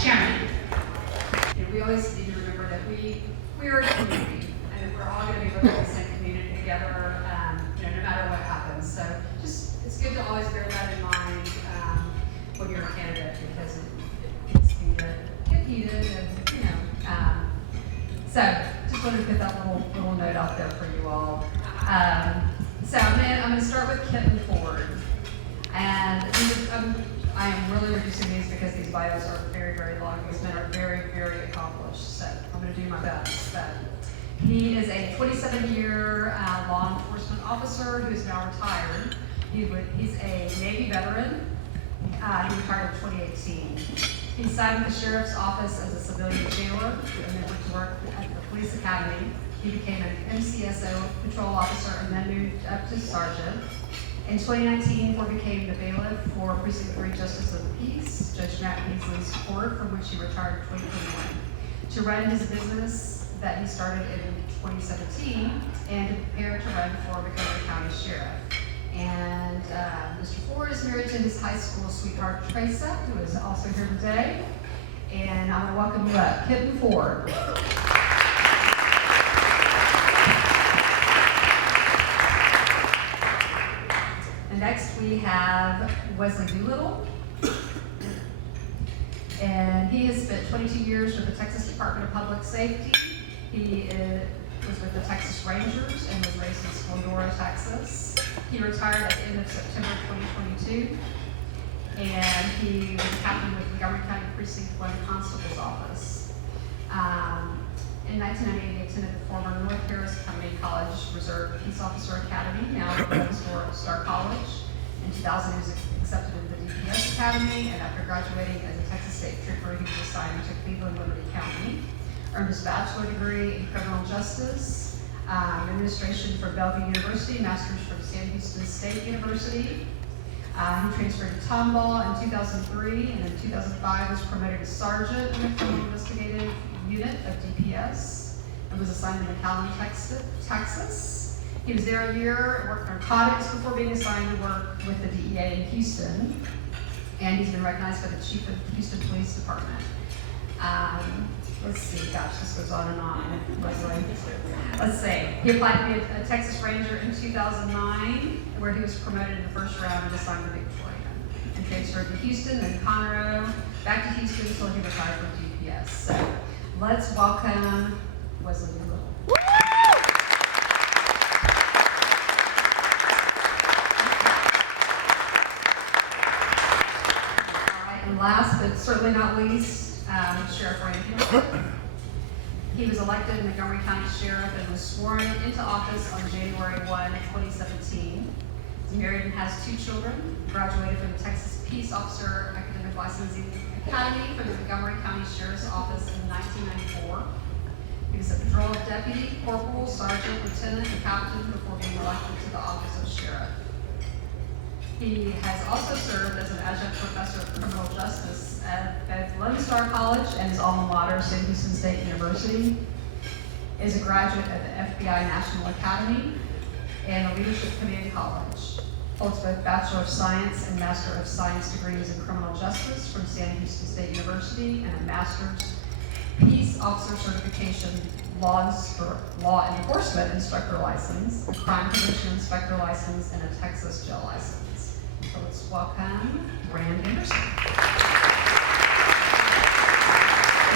Chairman. We always need to remember that we're a community, and we're all going to be living in the same community together, no matter what happens. So it's good to always bear that in mind when you're a candidate, because it gets heated, and so just wanted to put that little note out there for you all. So I'm going to start with Kenton Ford, and I am really reducing these because these bios are very, very long. These men are very, very accomplished, so I'm going to do my best. But he is a 27-year law enforcement officer who is now retired. He's a Navy veteran. He retired in 2018. He signed with the Sheriff's Office as a civilian jailer and then went to work at the Police Academy. He became an MCSO patrol officer and then moved up to sergeant. In 2019, Ford became the bailiff for Precinct 3 Justice of the Peace, Judge Matt Beasley's court, from which he retired in 2021, to run his business that he started in 2017 and to prepare to run for Montgomery County Sheriff. And Mr. Ford is married to his high school sweetheart, Teresa, who is also here today. And I'm going to welcome you up, Kenton Ford. And next we have Wesley Doolittle. And he has spent 22 years with the Texas Department of Public Safety. He was with the Texas Rangers and was raised in Splendora, Texas. He retired at the end of September 2022. And he was a captain with Montgomery County Precinct 1 Constable's Office. In 1998, he attended the former North Harris Company College Reserve Peace Officer Academy, now Woodlands Star College. In 2000, he was accepted into the DPS Academy, and after graduating as a Texas State Trooper, he was assigned to Cleveland-Liberty County. Earned his bachelor degree in criminal justice, administration from Bellevue University, master's from Sam Houston State University. He transferred to Tomball in 2003, and in 2005 was promoted to sergeant in the criminal investigative unit of DPS and was assigned to McAllen, Texas. He was there a year, worked narcotics before being assigned to work with the DEA in Houston, and he's been recognized by the Chief of the Houston Police Department. Let's see, gosh, this goes on and on. Let's see. He applied to be a Texas Ranger in 2009, where he was promoted in the first round and assigned to Victoria, and transferred to Houston, then Conroe, back to Houston until he retired from DPS. So let's welcome Wesley Doolittle. And last, but certainly not least, Sheriff Rand Henderson. He was elected Montgomery County Sheriff and was sworn into office on January 1, 2017. He's married and has 2 children. Graduated from the Texas Peace Officer Academic Licensing Academy from the Montgomery County Sheriff's Office in 1994. He was a patrol deputy, corporal, sergeant, lieutenant, and captain before being elected to the office of sheriff. He has also served as an adjunct professor of criminal justice at both Lone Star College and his alma mater, Sam Houston State University. Is a graduate of the FBI National Academy and the Leadership Command College. Holds both Bachelor of Science and Master of Science degrees in criminal justice from Sam Houston State University and a Master's Peace Officer Certification Law Enforcement Instructor License, a Crime Prevention Inspector License, and a Texas Jail License. So let's welcome Rand Henderson.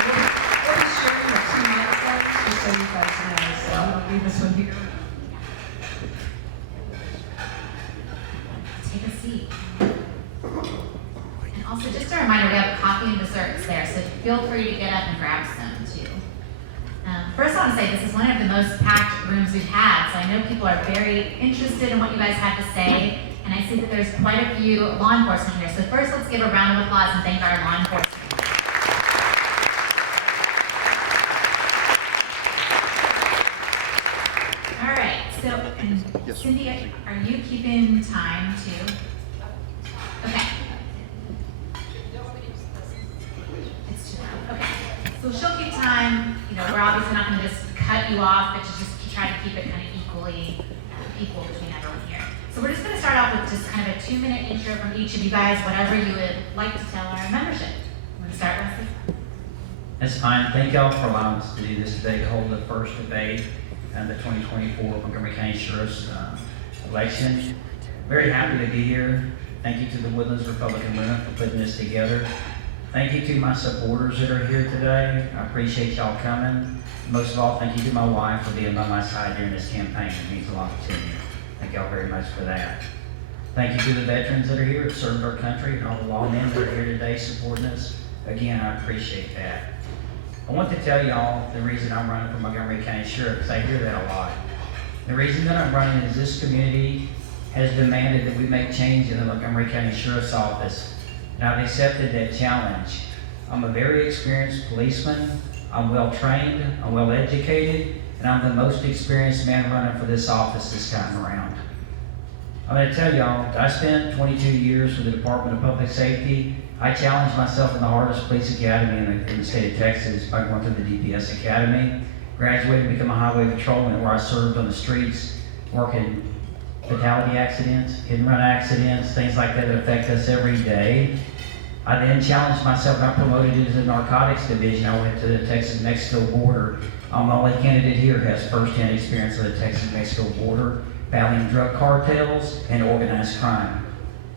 We'll be sharing the 2 mics left, just so you guys know. So I'm going to leave this one here. Take a seat. And also, just a reminder, we have coffee and desserts there, so feel free to get up and grab some too. First, I want to say this is one of the most packed rooms we've had, so I know people are very interested in what you guys have to say, and I see that there's quite a few law enforcement here. So first, let's give a round of applause and thank our law enforcement. All right, so Yes. Cindy, are you keeping time too? Okay. It's too loud. Okay. So she'll keep time. You know, we're obviously not going to just cut you off, but just try to keep it kind of equal between everyone here. So we're just going to start off with just kind of a 2-minute intro from each of you guys, whatever you would like to tell our membership. I'm going to start with That's fine. Thank y'all for allowing us to do this today, to hold the first debate in the 2024 Montgomery County Sheriff's election. Very happy to be here. Thank you to the Woodlands Republican Movement for putting this together. Thank you to my supporters that are here today. I appreciate y'all coming. Most of all, thank you to my wife for being by my side during this campaign. It means a lot to me. Thank y'all very much for that. Thank you to the veterans that are here that served our country and all the lawmen that are here today supporting us. Again, I appreciate that. I want to tell y'all the reason I'm running for Montgomery County Sheriff, because I hear that a lot. The reason that I'm running is this community has demanded that we make change in the Montgomery County Sheriff's Office, and I've accepted that challenge. I'm a very experienced policeman, I'm well trained, I'm well educated, and I'm the most experienced man running for this office this time around. I'm going to tell y'all, I spent 22 years with the Department of Public Safety. I challenged myself in the hardest police academy in the state of Texas by going through the DPS Academy. Graduated to become a highway patrolman where I served on the streets, working fatality accidents, hit and run accidents, things like that affect us every day. I then challenged myself and I promoted into the narcotics division. I went to the Texas-Mexico border. I'm the only candidate here who has firsthand experience of the Texas-Mexico border, battling drug cartels and organized crime.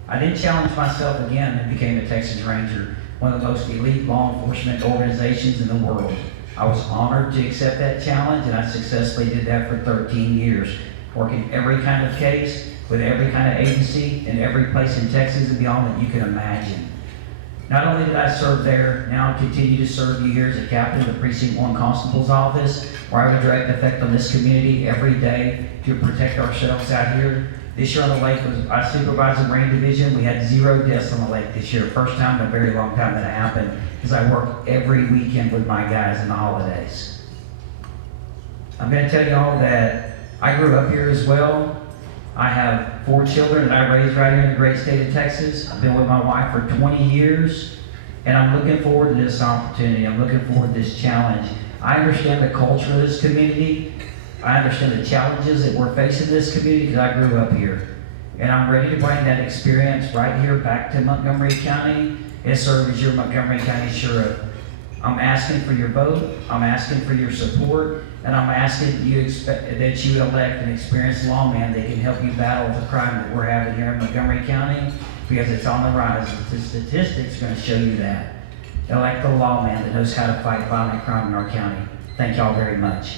I then challenged myself again and became a Texas Ranger, one of the most elite law enforcement organizations in the world. I was honored to accept that challenge, and I successfully did that for 13 years, working every kind of case, with every kind of agency, in every place in Texas and beyond that you can imagine. Not only did I serve there, now I continue to serve you here as a captain of the Precinct 1 Constable's Office, where I have a direct effect on this community every day to protect ourselves out here. This year on the lake, I supervised the Marine Division. We had 0 deaths on the lake this year. First time in a very long time that it happened, because I work every weekend with my guys in the holidays. I'm going to tell you all that I grew up here as well. I have 4 children that I raised right here in the great state of Texas. I've been with my wife for 20 years, and I'm looking forward to this opportunity. I'm looking forward to this challenge. I understand the culture of this community. I understand the challenges that we're facing in this community because I grew up here. And I'm ready to bring that experience right here back to Montgomery County and serve as your Montgomery County Sheriff. I'm asking for your vote, I'm asking for your support, and I'm asking that you elect an experienced lawman that can help you battle the crime that we're having here in Montgomery County, because it's on the rise. The statistics are going to show you that. Elect a lawman that knows how to fight violent crime in our county. Thank y'all very much.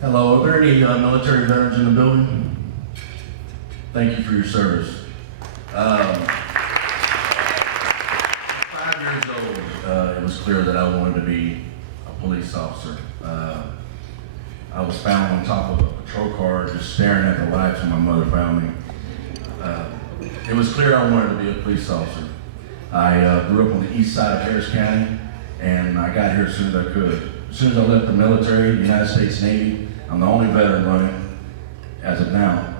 Hello, are there any military veterans in the building? Thank you for your service. 5 years old, it was clear that I wanted to be a police officer. I was found on top of a patrol car just staring at the lights when my mother found me. It was clear I wanted to be a police officer. I grew up on the east side of Harris County, and I got here as soon as I could. As soon as I left the military, the United States Navy, I'm the only veteran running as of now.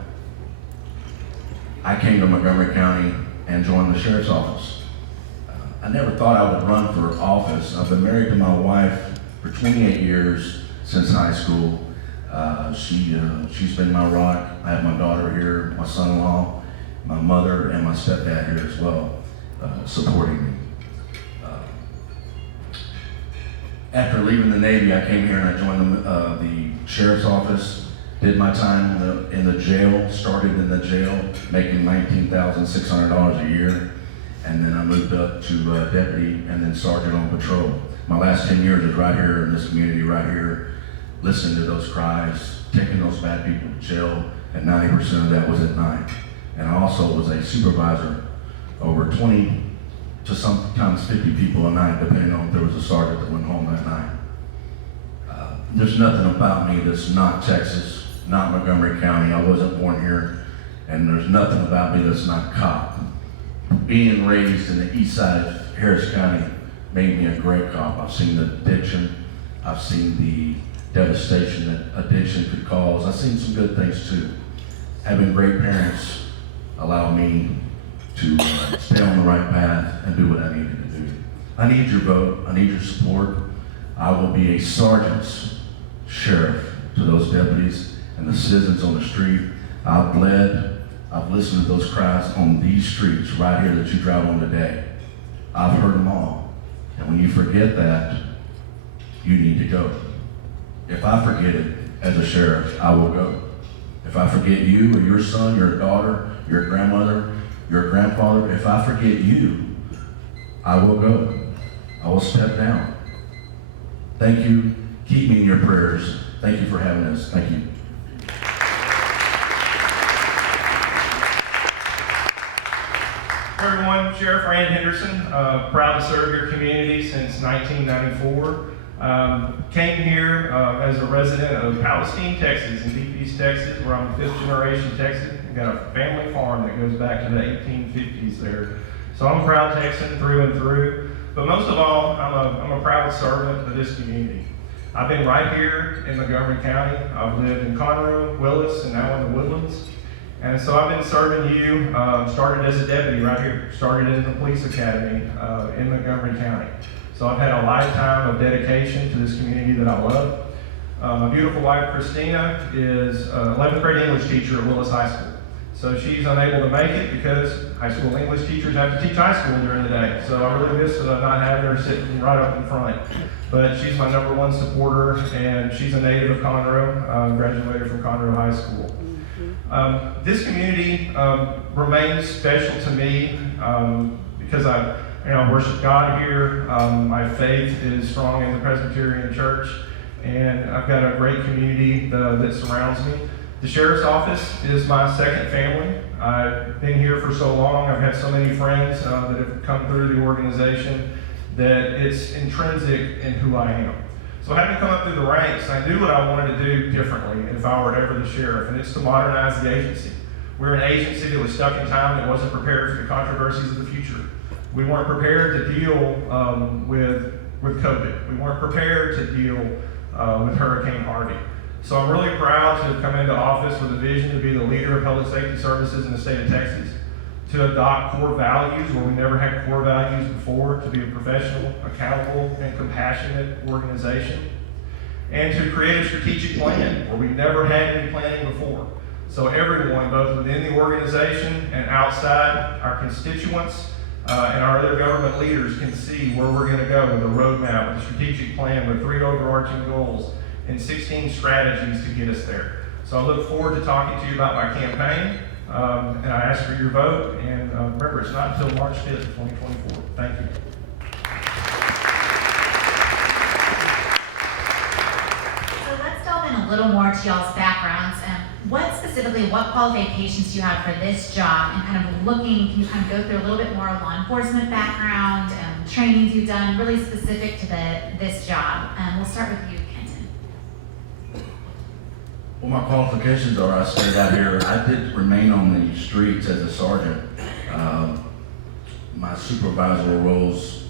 I came to Montgomery County and joined the Sheriff's Office. I never thought I would run for office. I've been married to my wife for 28 years since high school. She's been my rock. I have my daughter here, my son-in-law, my mother, and my stepdad here as well, supporting me. After leaving the Navy, I came here and I joined the Sheriff's Office, did my time in the jail, started in the jail, making $19,600 a year, and then I moved up to deputy and then sergeant on patrol. My last 10 years was right here in this community, right here, listening to those cries, taking those bad people to jail, and 90% of that was at night. And I also was a supervisor over 20 to sometimes 50 people a night, depending on if there was a sergeant that went home that night. There's nothing about me that's not Texas, not Montgomery County. I wasn't born here, and there's nothing about me that's not cop. Being raised in the east side of Harris County made me a great cop. I've seen the addiction, I've seen the devastation that addiction could cause. I've seen some good things too. Having great parents allowed me to stay on the right path and do what I needed to do. I need your vote, I need your support. I will be a sergeant's sheriff to those deputies and the citizens on the street. I've bled I've listened to those cries on these streets right here that you drive on today. I've heard them all. And when you forget that, you need to go. If I forget it as a sheriff, I will go. If I forget you or your son, your daughter, your grandmother, your grandfather, if I forget you, I will go. I will step down. Thank you. Keep me in your prayers. Thank you for having us. Thank you. Hey everyone, Sheriff Rand Henderson, proud to serve your community since 1994. Came here as a resident of Palestine, Texas, in Deep East Texas, where I'm a fifth generation Texan. I've got a family farm that goes back to the 1850s there. So I'm a proud Texan through and through. But most of all, I'm a proud servant of this community. I've been right here in Montgomery County. I've lived in Conroe, Willis, and now in the Woodlands. And so I've been serving you, started as a deputy right here, started in the police academy in Montgomery County. So I've had a lifetime of dedication to this community that I love. My beautiful wife, Christina, is an 11th grade English teacher at Willis High School. So she's unable to make it because high school English teachers have to teach high school during the day. So I really miss not having her sitting right up in front. But she's my #1 supporter, and she's a native of Conroe, graduated from Conroe High School. This community remains special to me because I worship God here. My faith is strong in the Presbyterian Church, and I've got a great community that surrounds me. The Sheriff's Office is my second family. I've been here for so long. I've had so many friends that have come through the organization that it's intrinsic in who I am. So having come up through the ranks, I knew what I wanted to do differently if I were ever the sheriff, and it's to modernize the agency. We're an agency that was stuck in time that wasn't prepared for the controversies of the future. We weren't prepared to deal with COVID. We weren't prepared to deal with Hurricane Harvey. So I'm really proud to have come into office with a vision to be the leader of public safety services in the state of Texas, to adopt core values where we never had core values before, to be a professional, accountable, and compassionate organization, and to create a strategic plan where we've never had any planning before. So everyone, both within the organization and outside, our constituents and our other government leaders can see where we're going to go with a roadmap, with a strategic plan, with 3 overarching goals and 16 strategies to get us there. So I look forward to talking to you about my campaign. And I ask for your vote, and remember, it's not until March 5th, 2024. Thank you. So let's delve in a little more to y'all's backgrounds. What qualifications do you have for this job? And can you kind of go through a little bit more law enforcement background, trainings you've done, really specific to this job. We'll start with you, Kenton. Well, my qualifications are I stayed out here. I did remain on the streets as a sergeant. My supervisory roles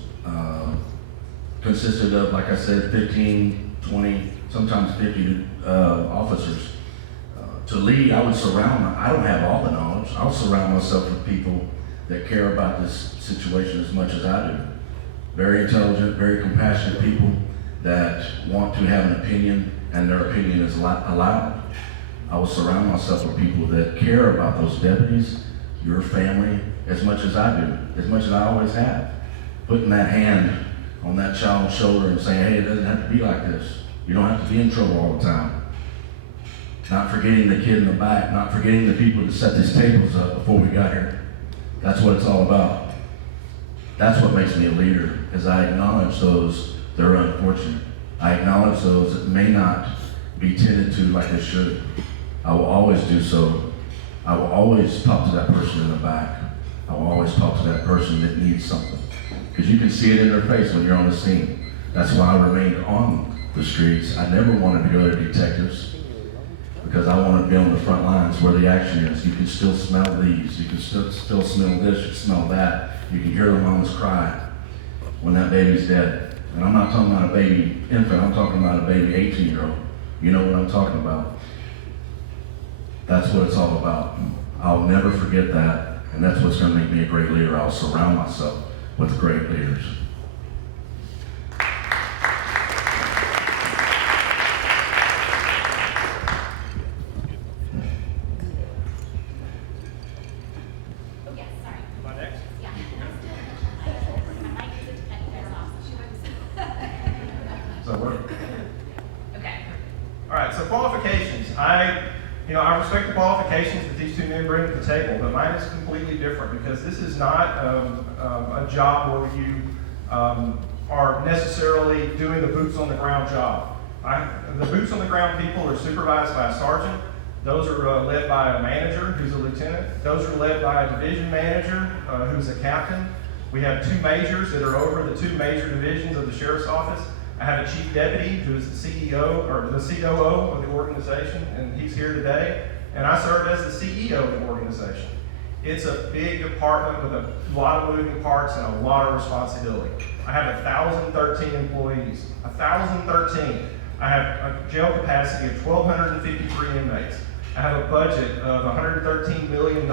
consisted of, like I said, 15, 20, sometimes 50 officers. To lead, I don't have all the knowledge. I'll surround myself with people that care about this situation as much as I do. Very intelligent, very compassionate people that want to have an opinion, and their opinion is allowed. I will surround myself with people that care about those deputies, your family, as much as I do, as much as I always have. Putting that hand on that child's shoulder and saying, hey, it doesn't have to be like this. You don't have to be in trouble all the time. Not forgetting the kid in the back, not forgetting the people that set these tables up before we got here. That's what it's all about. That's what makes me a leader, is I acknowledge those that are unfortunate. I acknowledge those that may not be tended to like they should. I will always do so. I will always talk to that person in the back. I will always talk to that person that needs something. Because you can see it in their face when you're on the scene. That's why I remained on the streets. I never wanted to go to detectives, because I wanted to be on the front lines where the action is. You can still smell these. You can still smell this. You can smell that. You can hear the mamas cry when that baby's dead. And I'm not talking about a baby infant. I'm talking about a baby 18-year-old. You know what I'm talking about. That's what it's all about. I'll never forget that. And that's what's going to make me a great leader. I'll surround myself with great leaders. so qualifications. I respect the qualifications that these two men bring to the table, but mine is completely different because this is not a job where you are necessarily doing the boots on the ground job. The boots on the ground people are supervised by a sergeant. Those are led by a manager who's a lieutenant. Those are led by a division manager who's a captain. We have two majors that are over the two major divisions of the sheriff's office. I have a chief deputy who is the CEO or the COO of the organization, and he's here today. And I serve as the CEO of the organization. It's a big department with a lot of moving parts and a lot of responsibility. I have 1,013 employees. 1,013. I have a jail capacity of 1,253 inmates. I have a budget of $113 million.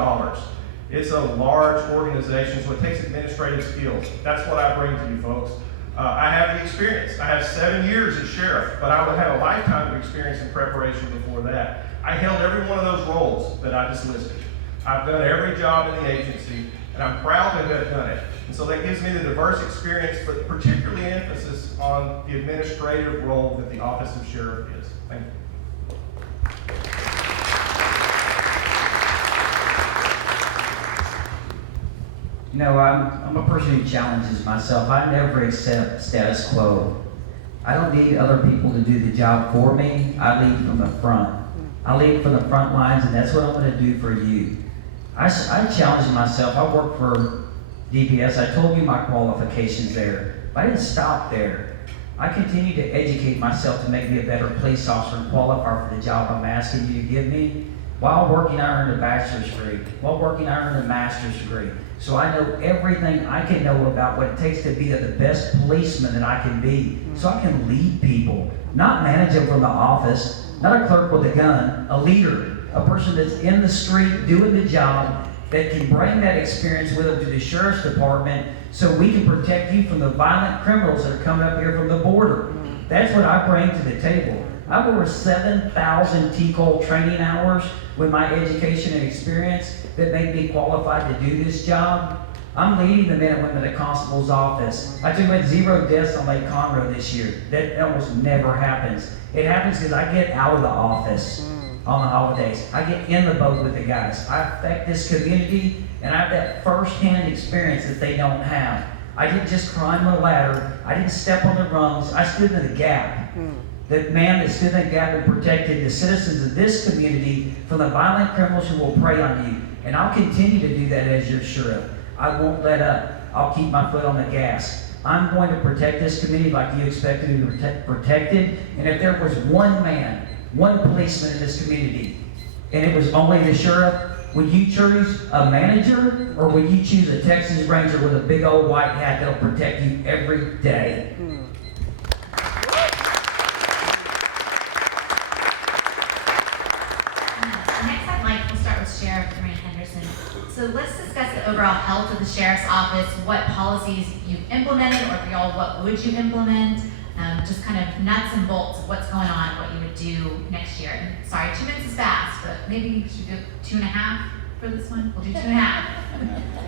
It's a large organization, so it takes administrative skills. That's what I bring to you folks. I have the experience. I have 7 years as sheriff, but I would have a lifetime of experience in preparation before that. I held every one of those roles that I just listed. I've done every job in the agency, and I'm proud to have done it. And so that gives me the diverse experience, but particularly an emphasis on the administrative role that the office of sheriff is. Thank you. You know, I'm a person who challenges myself. I never accept status quo. I don't need other people to do the job for me. I lead from the front. I lead from the front lines, and that's what I'm going to do for you. I challenge myself. I work for DPS. I told you my qualifications there. But I didn't stop there. I continue to educate myself to make me a better police officer and qualify for the job I'm asking you to give me. While working, I earned a bachelor's degree. While working, I earned a master's degree. So I know everything I can know about what it takes to be the best policeman that I can be. So I can lead people, not manage them from the office, not a clerk with a gun, a leader, a person that's in the street doing the job that can bring that experience with them to the sheriff's department so we can protect you from the violent criminals that are coming up here from the border. That's what I bring to the table. I have over 7,000 TCOL training hours with my education and experience that make me qualified to do this job. I'm leading the men and women of the constable's office. I took about 0 deaths on Lake Conroe this year. That almost never happens. It happens because I get out of the office on the holidays. I get in the boat with the guys. I affect this community, and I have that first-hand experience that they don't have. I didn't just climb the ladder. I didn't step on the rungs. I stood in the gap. The man that stood in the gap and protected the citizens of this community from the violent criminals who will prey on you. And I'll continue to do that as your sheriff. I won't let up. I'll keep my foot on the gas. I'm going to protect this community like you expected me to protect it. And if there was one man, one policeman in this community, and it was only the sheriff, would you choose a manager, or would you choose a Texas Ranger with a big old white hat that'll protect you every day? Next, I'd like to start with Sheriff Rand Henderson. So let's discuss the overall health of the sheriff's office, what policies you've implemented, or for y'all, what would you implement? Just kind of nuts and bolts of what's going on, what you would do next year. And sorry, 2 minutes is fast, but maybe we should do 2.5 for this one. We'll do 2.5.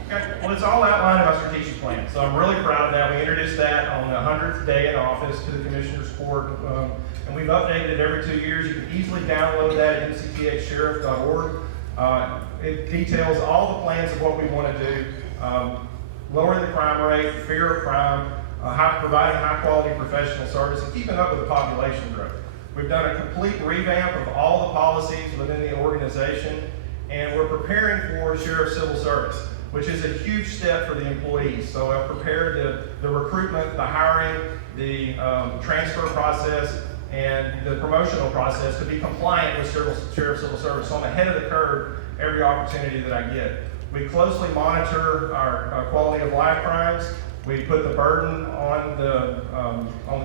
Okay. Well, it's all outlined in our strategic plan, so I'm really proud of that. We introduced that on the 100th day in office to the Commissioner's Court, and we've updated it every 2 years. You can easily download that at mcthsheriff.org. It details all the plans of what we want to do, lowering the crime rate, fear of crime, providing high-quality professional service, and keeping up with the population growth. We've done a complete revamp of all the policies within the organization, and we're preparing for Sheriff Civil Service, which is a huge step for the employees. So I'll prepare the recruitment, the hiring, the transfer process, and the promotional process to be compliant with Sheriff Civil Service. So I'm ahead of the curve every opportunity that I get. We closely monitor our quality of life crimes. We put the burden on the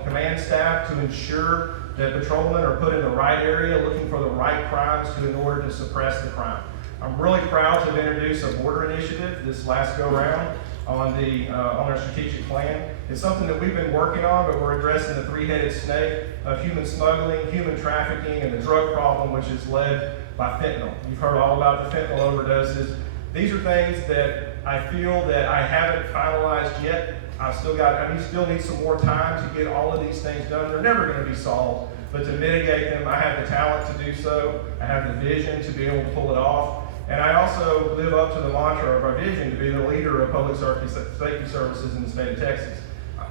command staff to ensure that patrolmen are put in the right area looking for the right crimes in order to suppress the crime. I'm really proud to have introduced a border initiative this last go-round on our strategic plan. It's something that we've been working on, but we're addressing the three-headed snake of human smuggling, human trafficking, and the drug problem, which is led by fentanyl. You've heard all about the fentanyl overdoses. These are things that I feel that I haven't finalized yet. I still need some more time to get all of these things done. They're never going to be solved, but to mitigate them, I have the talent to do so. I have the vision to be able to pull it off. And I also live up to the mantra of our vision to be the leader of public safety services in the state of Texas.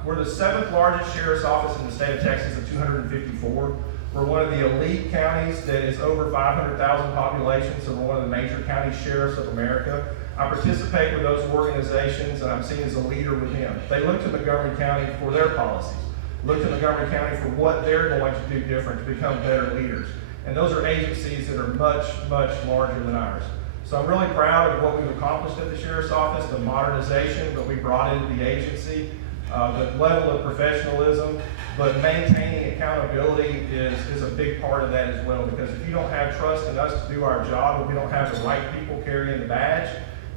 We're the 7th largest sheriff's office in the state of Texas at 254. We're one of the elite counties that is over 500,000 population, so we're one of the major county sheriffs of America. I participate with those organizations, and I'm seen as a leader with them. They look to Montgomery County for their policies, look to Montgomery County for what they're going to do different to become better leaders. And those are agencies that are much, much larger than ours. So I'm really proud of what we've accomplished at the Sheriff's Office, the modernization that we brought into the agency, the level of professionalism, but maintaining accountability is a big part of that as well, because if you don't have trust in us to do our job, if we don't have the right people carrying the badge,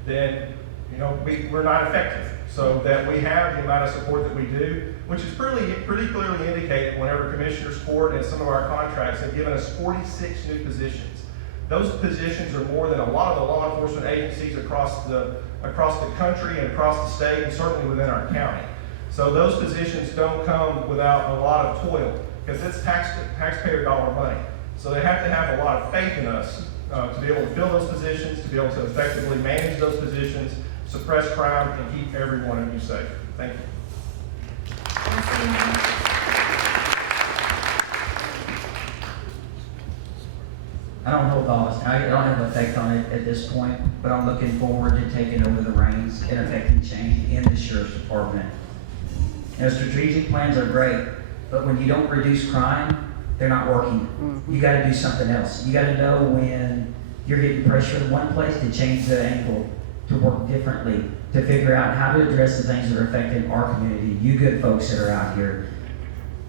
then we're not effective. So that we have the amount of support that we do, which is pretty clearly indicated whenever Commissioners Court and some of our contracts have given us 46 new positions. Those positions are more than a lot of the law enforcement agencies across the country and across the state, and certainly within our county. So those positions don't come without a lot of toil, because it's taxpayer dollar money. So they have to have a lot of faith in us to be able to fill those positions, to be able to effectively manage those positions, suppress crime, and keep every one of you safe. Thank you. I don't know about, I don't have an effect on it at this point, but I'm looking forward to taking over the reins and affecting change in the Sheriff's Department. Strategic plans are great, but when you don't reduce crime, they're not working. You gotta do something else. You gotta know when you're getting pressure in one place to change the angle, to work differently, to figure out how to address the things that are affecting our community, you good folks that are out here.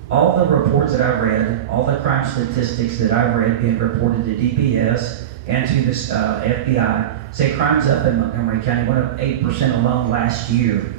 All the reports that I've read, all the crime statistics that I've read being reported to DPS and to this FBI, say crime's up in Montgomery County, went up 8% alone last year.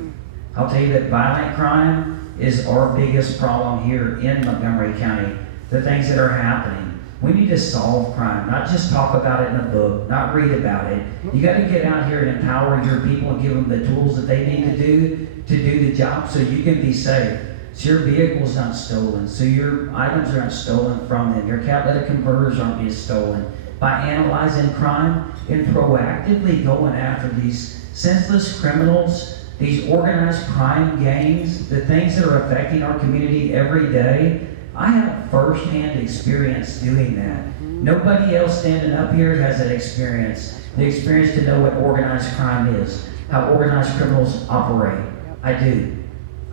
I'll tell you that violent crime is our biggest problem here in Montgomery County. The things that are happening. We need to solve crime, not just talk about it in a book, not read about it. You got to get out here and empower your people and give them the tools that they need to do the job so you can be safe. So your vehicles aren't stolen, so your items aren't stolen from them, your catalytic converters aren't being stolen. By analyzing crime and proactively going after these senseless criminals, these organized crime gangs, the things that are affecting our community every day, I have firsthand experience doing that. Nobody else standing up here has that experience. The experience to know what organized crime is, how organized criminals operate. I do.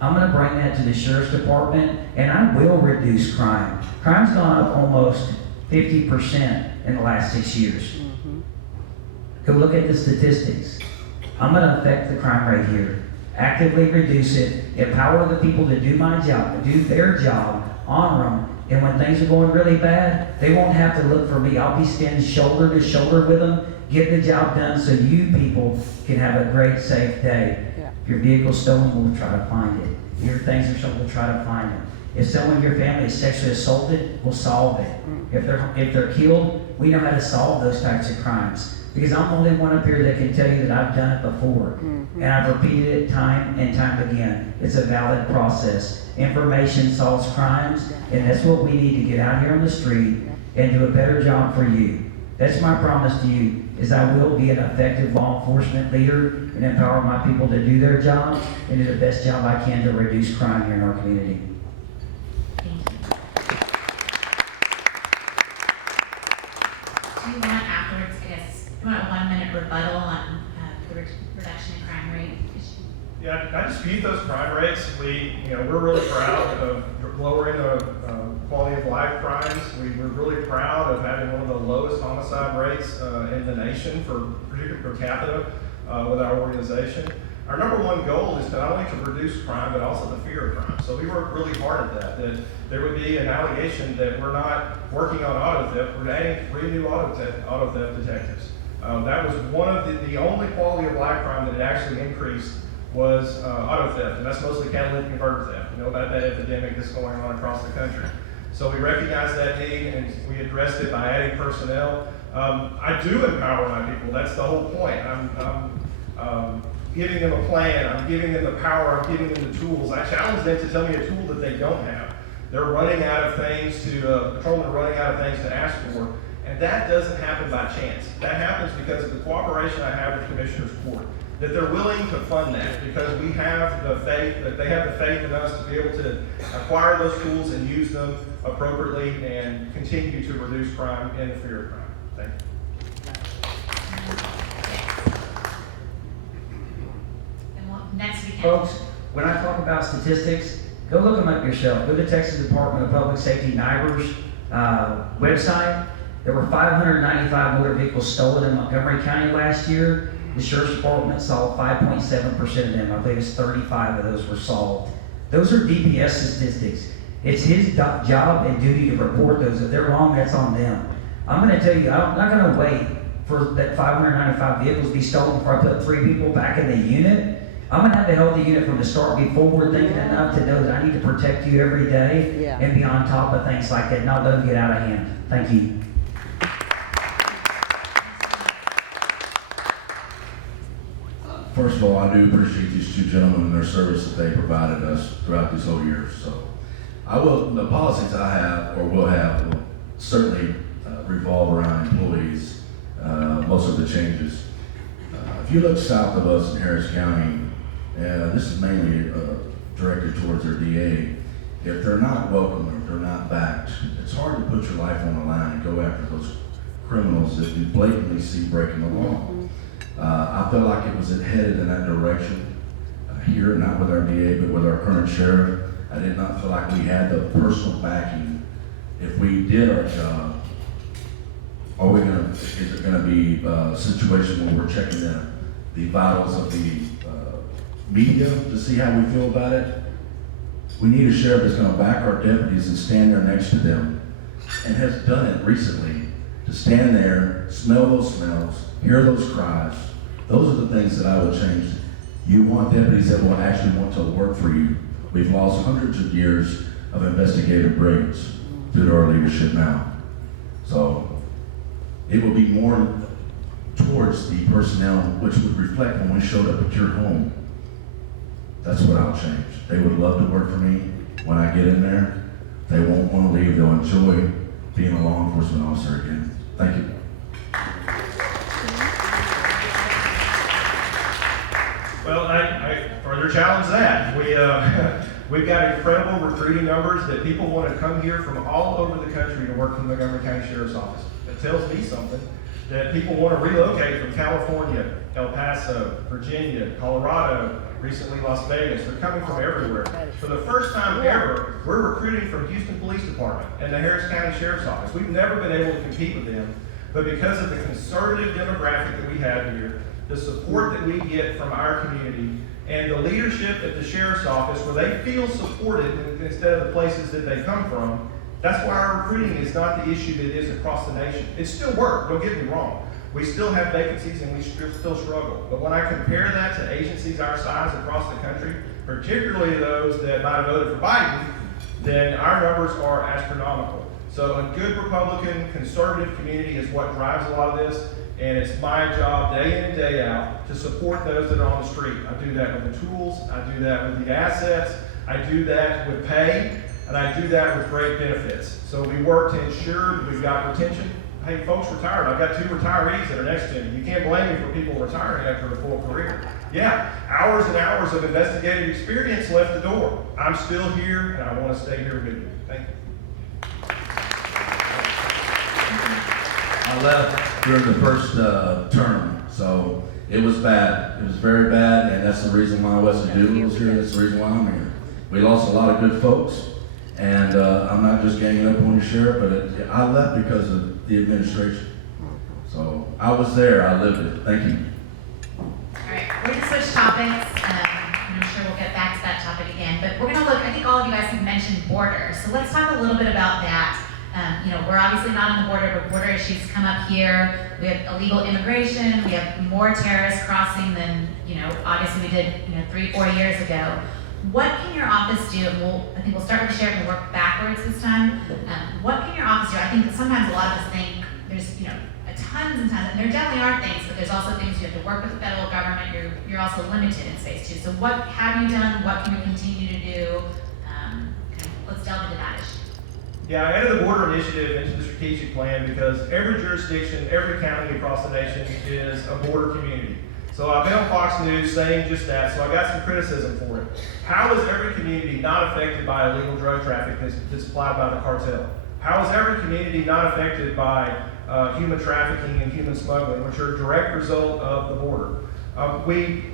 I'm going to bring that to the Sheriff's Department, and I will reduce crime. Crime's gone up almost 50% in the last 6 years. Go look at the statistics. I'm going to affect the crime rate here. Actively reduce it, empower the people to do my job, to do their job, honor them, and when things are going really bad, they won't have to look for me. I'll be standing shoulder to shoulder with them, get the job done so you people can have a great, safe day. If your vehicle's stolen, we'll try to find it. If your things are stolen, we'll try to find them. If someone in your family is sexually assaulted, we'll solve it. If they're killed, we know how to solve those types of crimes. Because I'm the only one up here that can tell you that I've done it before. And I've repeated it time and time again. It's a valid process. Information solves crimes, and that's what we need to get out here on the street and do a better job for you. That's my promise to you, is I will be an effective law enforcement leader and empower my people to do their job and do the best job I can to reduce crime here in our community. Thank you. Do you want afterwards, I guess, you want a 1-minute rebuttal on the reduction in crime rate issue? Yeah, I dispute those crime rates. We're really proud of lowering quality of life crimes. We're really proud of having one of the lowest homicide rates in the nation, particularly per capita, with our organization. Our number one goal is to not only to reduce crime, but also the fear of crime. So we work really hard at that there would be an allegation that we're not working on auto theft. We're adding 3 new auto theft detectives. That was one of the only quality of life crime that actually increased was auto theft, and that's mostly catalytic converter theft. You know about that epidemic that's going on across the country. So we recognized that need, and we addressed it by adding personnel. I do empower my people. That's the whole point. I'm giving them a plan. I'm giving them the power. I'm giving them the tools. I challenge them to tell me a tool that they don't have. They're running out of things patrolmen are running out of things to ask for, and that doesn't happen by chance. That happens because of the cooperation I have with Commissioners Court, that they're willing to fund that because we have the faith, that they have the faith in us to be able to acquire those tools and use them appropriately and continue to reduce crime and the fear of crime. Thank you. Next weekend. Folks, when I talk about statistics, go look them up yourself. Go to Texas Department of Public Safety NIBR's website. There were 595 motor vehicles stolen in Montgomery County last year. The Sheriff's Department solved 5.7% of them. I believe it's 35 of those were solved. Those are DPS statistics. It's his job and duty to report those. If they're wrong, that's on them. I'm going to tell you, I'm not going to wait for that 595 vehicles to be stolen before I put 3 people back in the unit. I'm going to have to hold the unit from the start, be forward thinking enough to know that I need to protect you every day and be on top of things like that, not let them get out of hand. Thank you. First of all, I do appreciate these two gentlemen and their service that they provided us throughout these whole years. So, the policies I have or will have will certainly revolve around employees. Most of the changes. If you look south of us in Harris County, this is mainly directed towards their DA. If they're not welcome or if they're not backed, it's hard to put your life on the line and go after those criminals that you blatantly see breaking the law. I felt like it was headed in that direction here, not with our DA, but with our current sheriff. I did not feel like we had the personal backing. If we did our job, is it gonna be a situation where we're checking the vitals of the media to see how we feel about it? We need a sheriff that's gonna back our deputies and stand there next to them, and has done it recently, to stand there, smell those smells, hear those cries. Those are the things that I would change. You want deputies that will actually want to work for you. We've lost hundreds of years of investigative brains due to our leadership now. So it will be more towards the personnel, which would reflect when we showed up at your home. That's what I'll change. They would love to work for me. When I get in there, they won't want to leave. They'll enjoy being a law enforcement officer again. Thank you. Well, I further challenge that. We've got incredible recruiting numbers that people want to come here from all over the country to work for the Montgomery County Sheriff's Office. It tells me something that people want to relocate from California, El Paso, Virginia, Colorado, recently Las Vegas. They're coming from everywhere. For the first time ever, we're recruiting from Houston Police Department and the Harris County Sheriff's Office. We've never been able to compete with them, but because of the conservative demographic that we have here, the support that we get from our community, and the leadership at the Sheriff's Office where they feel supported instead of the places that they come from, that's why our recruiting is not the issue that it is across the nation. It still works, don't get me wrong. We still have vacancies and we still struggle. But when I compare that to agencies our size across the country, particularly those that might have voted for Biden, then our numbers are astronomical. So a good Republican, conservative community is what drives a lot of this. And it's my job day in and day out to support those that are on the street. I do that with the tools, I do that with the assets, I do that with pay, and I do that with great benefits. So we work to ensure that we've got retention. Hey, folks retired. I've got 2 retirees that are next to me. You can't blame me for people retiring after a full career. Yeah, hours and hours of investigative experience left the door. I'm still here, and I want to stay here with you. Thank you. I left during the first term, so it was bad. It was very bad, and that's the reason why Wesley Doolittle was here. That's the reason why I'm here. We lost a lot of good folks, and I'm not just ganging up on the sheriff, but I left because of the administration. So I was there. I lived it. Thank you. All right, we're going to switch topics. I'm sure we'll get back to that topic again, but we're going to look, I think all of you guys have mentioned borders. So let's talk a little bit about that. We're obviously not on the border, but border issues come up here. We have illegal immigration. We have more terrorists crossing than, obviously we did, 3-4 years ago. What can your office do? I think we'll start with the sheriff and work backwards this time. What can your office do? I think that sometimes a lot of us think there's, tons and tons, and there definitely are things, but there's also things you have to work with the federal government. You're also limited in space too. So what have you done? What can you continue to do? let's delve into that issue. Yeah, I added the border initiative into the strategic plan because every jurisdiction, every county across the nation is a border community. So I've been on Fox News saying just that, so I got some criticism for it. How is every community not affected by illegal drug traffic that's applied by the cartel? How is every community not affected by human trafficking and human smuggling, which are a direct result of the border? We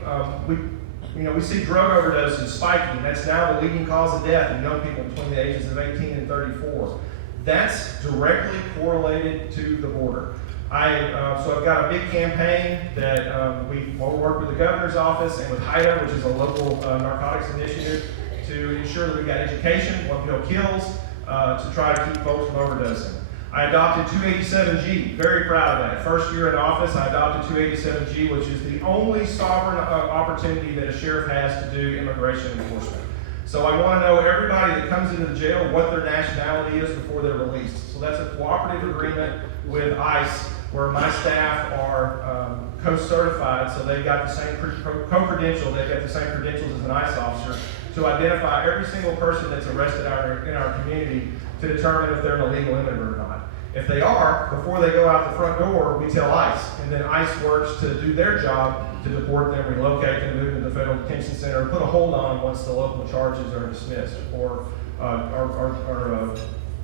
see drug overdoses spiking. That's now the leading cause of death in young people between the ages of 18 and 34. That's directly correlated to the border. So I've got a big campaign that we work with the governor's office and with HIDA, which is a local narcotics initiative, to ensure that we've got education, one pill kills, to try to keep folks from overdosing. I adopted 287G, very proud of that. First year in office, I adopted 287G, which is the only sovereign opportunity that a sheriff has to do immigration enforcement. So I want to know everybody that comes into the jail what their nationality is before they're released. So that's a cooperative agreement with ICE where my staff are co-certified, so they've got the same co-credential, they've got the same credentials as an ICE officer to identify every single person that's arrested in our community to determine if they're an illegal immigrant or not. If they are, before they go out the front door, we tell ICE, and then ICE works to do their job to deport them, relocate them, move them to the federal detention center, or put a hold on them once the local charges are dismissed or are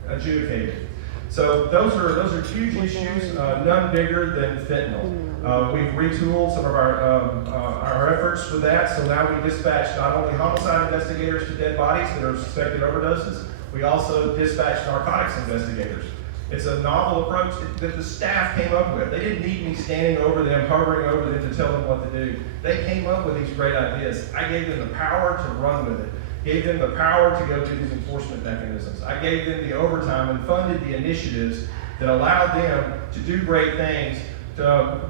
adjudicated. So those are huge issues, none bigger than fentanyl. We've retooled some of our efforts with that, so now we dispatch not only homicide investigators to dead bodies that are suspected overdoses, we also dispatch narcotics investigators. It's a novel approach that the staff came up with. They didn't need me standing over them, hovering over them to tell them what to do. They came up with these great ideas. I gave them the power to run with it. Gave them the power to go do these enforcement mechanisms. I gave them the overtime and funded the initiatives that allowed them to do great things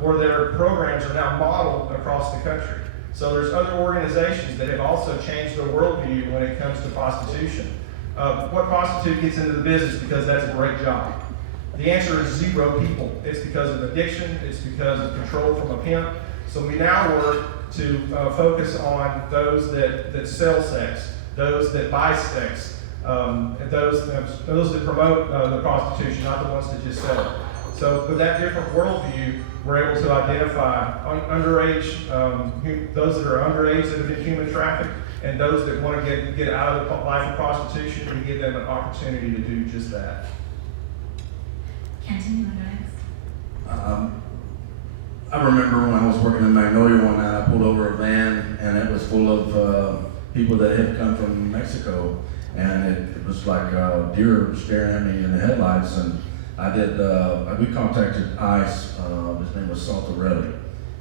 where their programs are now modeled across the country. So there's other organizations that have also changed their worldview when it comes to prostitution. What prostitute gets into the business because that's a great job? The answer is 0 people. It's because of addiction, it's because of control from a pimp. So we now work to focus on those that sell sex, those that buy sex, those that promote the prostitution, not the ones that just sell it. So with that different worldview, we're able to identify underage, those that are underage that have been human trafficked, and those that want to get out of the life of prostitution, and give them an opportunity to do just that. Kenton, you want to go next? I remember when I was working in Magnolia one night, I pulled over a van and it was full of people that had come from Mexico, and it was like deer staring at me in the headlights. And we contacted ICE. His name was Saltarelli.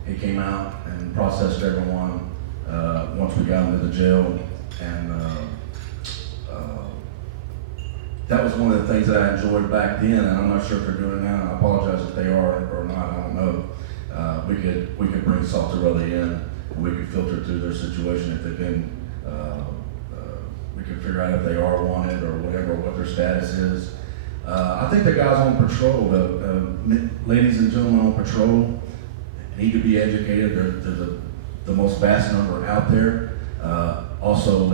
He came out and processed everyone once we got into the jail, and that was one of the things that I enjoyed back then, and I'm not sure if they're doing it now, and I apologize if they are or not, I don't know. We could bring Saltarelli in, and we could filter through their situation if they've been, we could figure out if they are wanted or whatever, what their status is. I think the guys on patrol, ladies and gentlemen on patrol, need to be educated. They're the most vast number out there. Also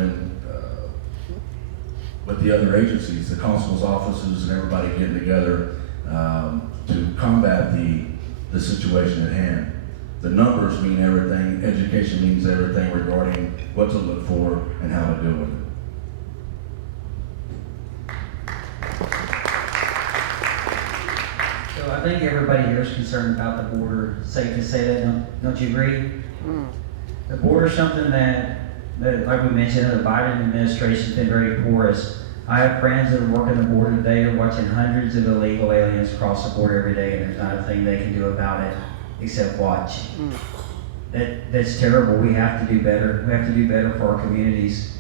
with the other agencies, the constables' offices and everybody getting together to combat the situation at hand. The numbers mean everything, education means everything regarding what to look for and how to deal with it. So I think everybody here is concerned about the border. Safe to say that, don't you agree? The border is something that like we mentioned, the Biden administration has been very porous. I have friends that are working the border today, are watching hundreds of illegal aliens cross the border every day, and there's not a thing they can do about it except watch. That's terrible. We have to do better. We have to do better for our communities.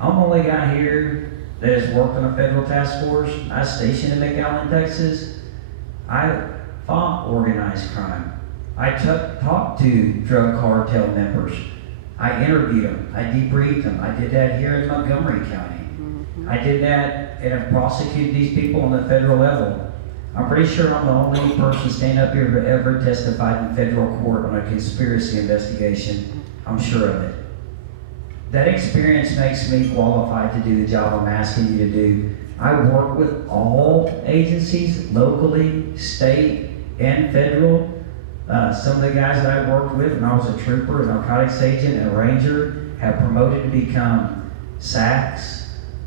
I'm the only guy here that has worked on a federal task force. I was stationed in McAllen, Texas. I fought organized crime. I talked to drug cartel members. I interviewed them. I debriefed them. I did that here in Montgomery County. I did that and have prosecuted these people on the federal level. I'm pretty sure I'm the only person standing up here who ever testified in federal court on a conspiracy investigation. I'm sure of it. That experience makes me qualified to do the job I'm asking you to do. I work with all agencies, locally, state, and federal. Some of the guys that I worked with when I was a trooper, a narcotics agent, and a ranger have promoted to become SACs,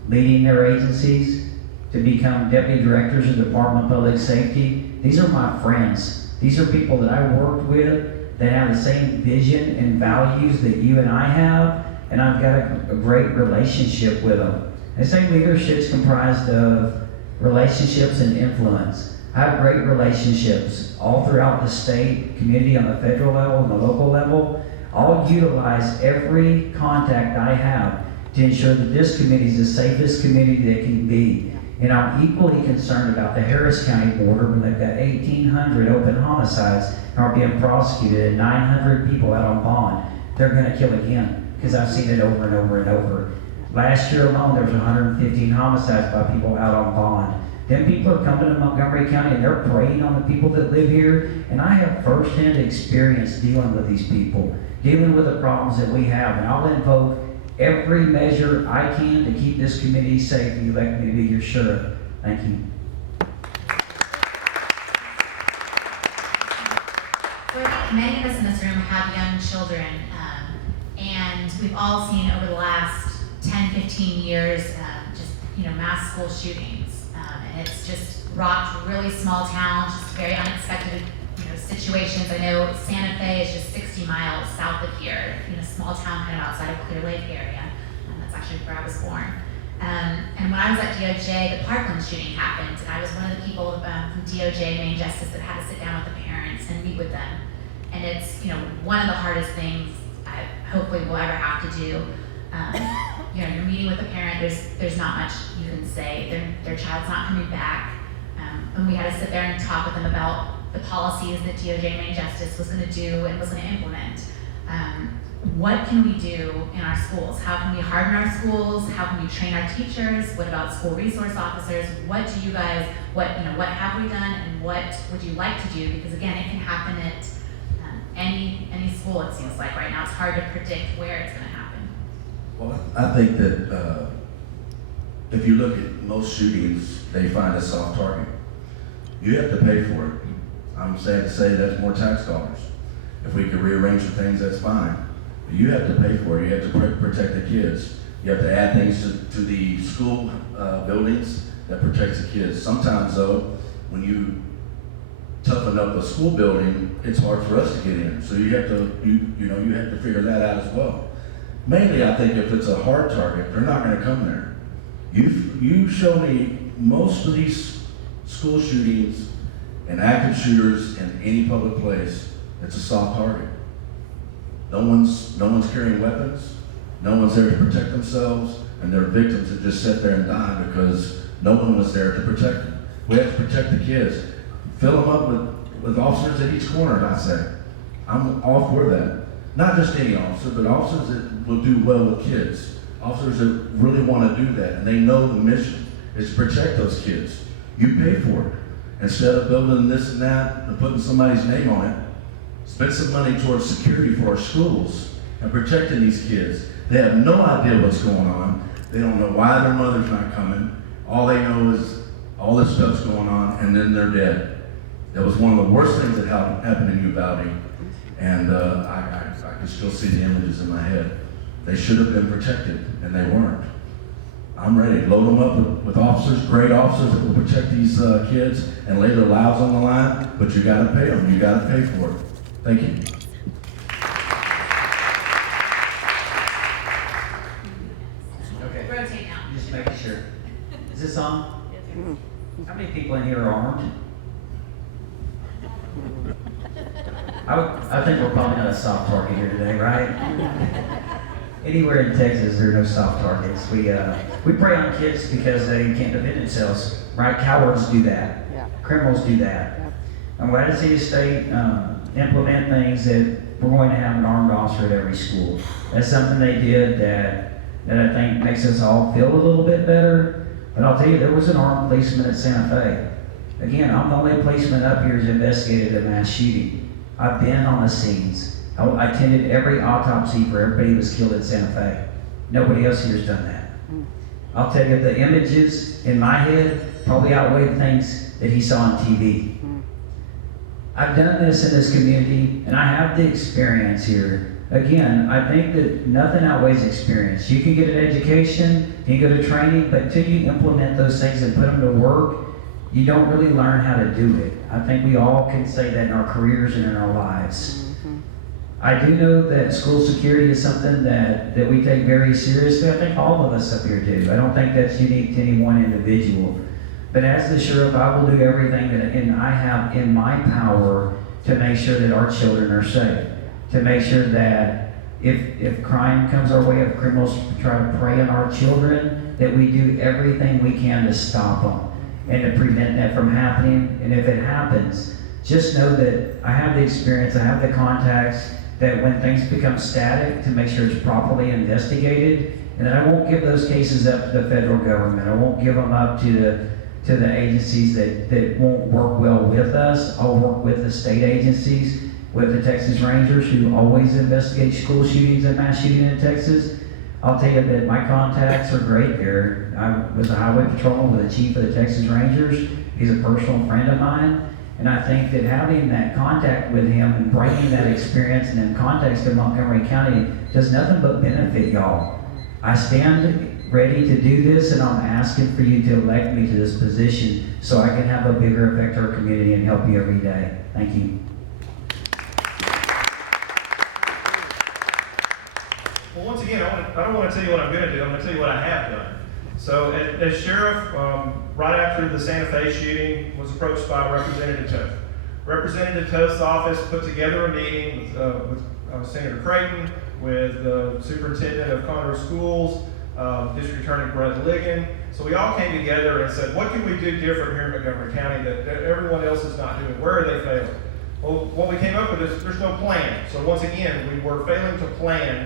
leading their agencies, to become deputy directors of the Department of Public Safety. These are my friends. These are people that I worked with that have the same vision and values that you and I have, and I've got a great relationship with them. They say leadership is comprised of relationships and influence. I have great relationships all throughout the state, community on the federal level and the local level. I'll utilize every contact I have to ensure that this committee is the safest committee that can be. And I'm equally concerned about the Harris County border when they've got 1,800 open homicides and are being prosecuted and 900 people out on bond. They're gonna kill again, because I've seen it over and over and over. Last year alone, there was 115 homicides by people out on bond. Then people are coming to Montgomery County and they're preying on the people that live here. And I have firsthand experience dealing with these people, dealing with the problems that we have. And I'll invoke every measure I can to keep this community safe and elect me to be your sheriff. Thank you. So I think many of us in this room have young children, and we've all seen over the last 10, 15 years, mass school shootings. And it's just rocked really small towns, just very unexpected, situations. I know Santa Fe is just 60 miles south of here, small town kind of outside of Clear Lake area. That's actually where I was born. And when I was at DOJ, the Parkland shooting happened, and I was one of the people from DOJ Main Justice that had to sit down with the parents and meet with them. And it's, one of the hardest things I hopefully will ever have to do. You're meeting with a parent, there's not much you can say. Their child's not coming back. And we had to sit there and talk with them about the policies that DOJ Main Justice was going to do and was going to implement. What can we do in our schools? How can we harden our schools? How can we train our teachers? What about school resource officers? What do you guys, what have we done, and what would you like to do? Because again, it can happen at any school, it seems like right now. It's hard to predict where it's going to happen. Well, I think that if you look at most shootings, they find a soft target. You have to pay for it. I'm sad to say that's more tax dollars. If we could rearrange the things, that's fine. But you have to pay for it. You have to protect the kids. You have to add things to the school buildings that protects the kids. Sometimes though, when you toughen up a school building, it's hard for us to get in. So you have to, you have to figure that out as well. Mainly, I think if it's a hard target, they're not going to come there. You show me most of these school shootings and active shooters in any public place, it's a soft target. No one's carrying weapons. No one's there to protect themselves, and their victims that just sit there and die because no one was there to protect them. We have to protect the kids. Fill them up with officers at each corner, I say. I'm all for that. Not just any officer, but officers that will do well with kids. Officers that really want to do that, and they know the mission is to protect those kids. You pay for it. Instead of building this and that and putting somebody's name on it, spend some money towards security for our schools and protecting these kids. They have no idea what's going on. They don't know why their mother's not coming. All they know is all this stuff's going on, and then they're dead. That was one of the worst things that happened in Uvalde, and I can still see the images in my head. They should have been protected, and they weren't. I'm ready. Load them up with officers, great officers that will protect these kids and lay their lives on the line, but you gotta pay them. You gotta pay for it. Thank you. Okay. Rotate now. Just making sure. Is this on? How many people in here are armed? I think we're probably not a soft target here today, right? Anywhere in Texas, there are no soft targets. We prey on kids because they can't defend themselves, right? Cowards do that. Yeah. Criminals do that. Yeah. I'm glad to see the state implement things that we're going to have an armed officer at every school. That's something they did that I think makes us all feel a little bit better. But I'll tell you, there was an armed policeman at Santa Fe. Again, I'm the only policeman up here who's investigated a mass shooting. I've been on the scenes. I attended every autopsy for everybody who was killed in Santa Fe. Nobody else here has done that. I'll tell you, the images in my head probably outweigh the things that he saw on TV. I've done this in this community, and I have the experience here. Again, I think that nothing outweighs experience. You can get an education, you can go to training, but until you implement those things and put them to work, you don't really learn how to do it. I think we all can say that in our careers and in our lives. I do know that school security is something that we take very seriously. I think all of us up here do. I don't think that's unique to any one individual. But as the sheriff, I will do everything that I have in my power to make sure that our children are safe. To make sure that if crime comes our way, if criminals try to prey on our children, that we do everything we can to stop them and to prevent that from happening. And if it happens, just know that I have the experience, I have the contacts, that when things become static, to make sure it's properly investigated, and that I won't give those cases up to the federal government. I won't give them up to the agencies that won't work well with us. I'll work with the state agencies, with the Texas Rangers, who always investigate school shootings and mass shooting in Texas. I'll tell you that my contacts are great there. I was a highway patrolman with the chief of the Texas Rangers. He's a personal friend of mine. And I think that having that contact with him and bringing that experience and in context of Montgomery County does nothing but benefit y'all. I stand ready to do this, and I'm asking for you to elect me to this position so I can have a bigger effect on our community and help you every day. Thank you. Well, once again, I don't want to tell you what I'm going to do. I'm going to tell you what I have done. So, as sheriff, right after the Santa Fe shooting, was approached by Representative Toth. Representative Toth's office put together a meeting with Senator Creighton, with the superintendent of Conroe Schools, District Attorney Brett Ligon. So we all came together and said, what can we do different here in Montgomery County that everyone else is not doing? Where are they failing? Well, what we came up with is there's no plan. So once again, we were failing to plan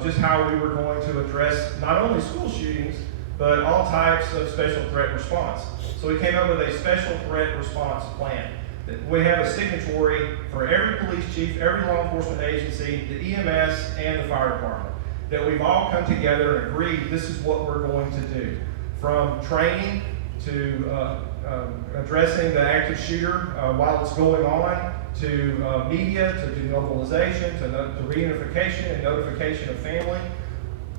just how we were going to address not only school shootings, but all types of special threat response. So we came up with a special threat response plan. We have a signatory for every police chief, every law enforcement agency, the EMS, and the fire department, that we've all come together and agreed this is what we're going to do. From training to addressing the active shooter while it's going on, to media, to demobilization, to reunification and notification of family.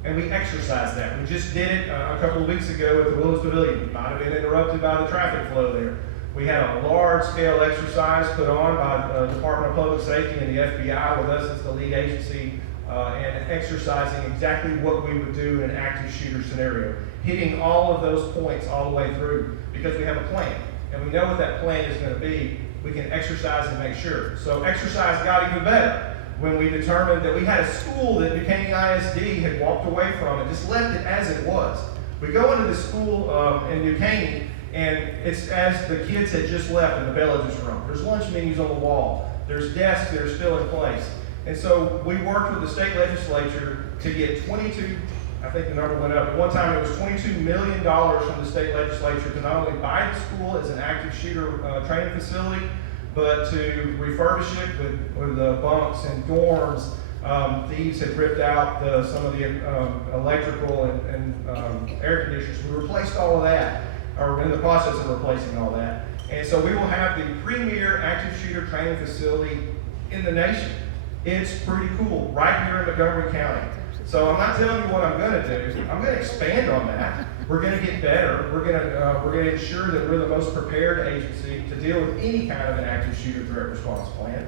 And we exercise that. We just did it a couple of weeks ago at the Willis Pavilion. It might have been interrupted by the traffic flow there. We had a large-scale exercise put on by the Department of Public Safety and the FBI with us as the lead agency, and exercising exactly what we would do in an active shooter scenario, hitting all of those points all the way through, because we have a plan, and we know what that plan is going to be. We can exercise and make sure. So exercise got even better when we determined that we had a school that New Caney ISD had walked away from and just left it as it was. We go into the school in New Caney, and it's as the kids had just left in the Bellages room. There's lunch menus on the wall. There's desks that are still in place. And so we worked with the state legislature to get 22, I think the number went up. At one time it was $22 million from the state legislature to not only buy the school as an active shooter training facility, but to refurbish it with bunks and dorms. Thieves had ripped out some of the electrical and air conditioners. We replaced all of that, or in the process of replacing all that. And so we will have the premier active shooter training facility in the nation. It's pretty cool, right here in Montgomery County. So I'm not telling you what I'm going to do. I'm going to expand on that. We're going to get better. We're going to ensure that we're the most prepared agency to deal with any kind of an active shooter threat response plan.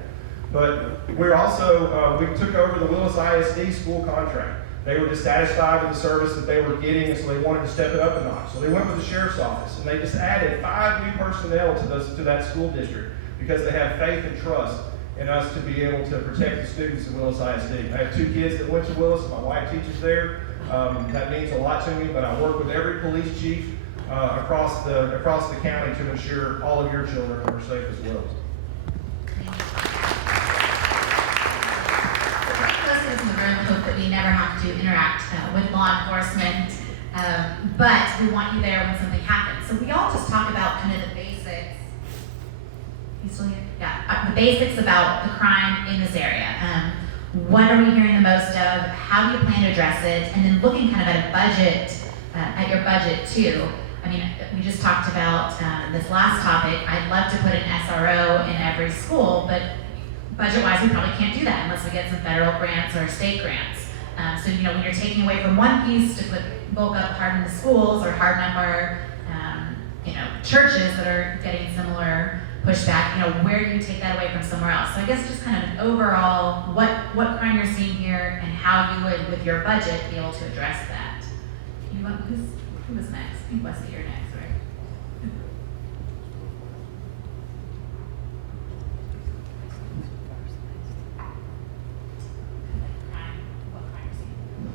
But we're also, we took over the Willis ISD school contract. They were dissatisfied with the service that they were getting, and so they wanted to step it up a notch. So they went with the sheriff's office, and they just added 5 new personnel to that school district because they have faith and trust in us to be able to protect the students at Willis ISD. I have 2 kids that went to Willis. My wife teaches there. That means a lot to me, but I work with every police chief across the county to ensure all of your children are safe as well. Most of us in the room hope that we never have to interact with law enforcement, but we want you there when something happens. So we all just talk about kind of the basics. You still here? Yeah, the basics about the crime in this area. what are we hearing the most of? How do you plan to address it? And then looking kind of at a budget, at your budget too. I mean, we just talked about this last topic. I'd love to put an SRO in every school, but budget-wise, we probably can't do that unless we get some federal grants or state grants. So, you know, when you're taking away from one piece to put bulk up harden the schools or harden up our, you know, churches that are getting similar pushback, you know, where do you take that away from somewhere else? So I guess just kind of an overall, what crime you're seeing here and how you would, with your budget, be able to address that. You want, who was next? I think Wesley, you're next, right? What crime you're seeing?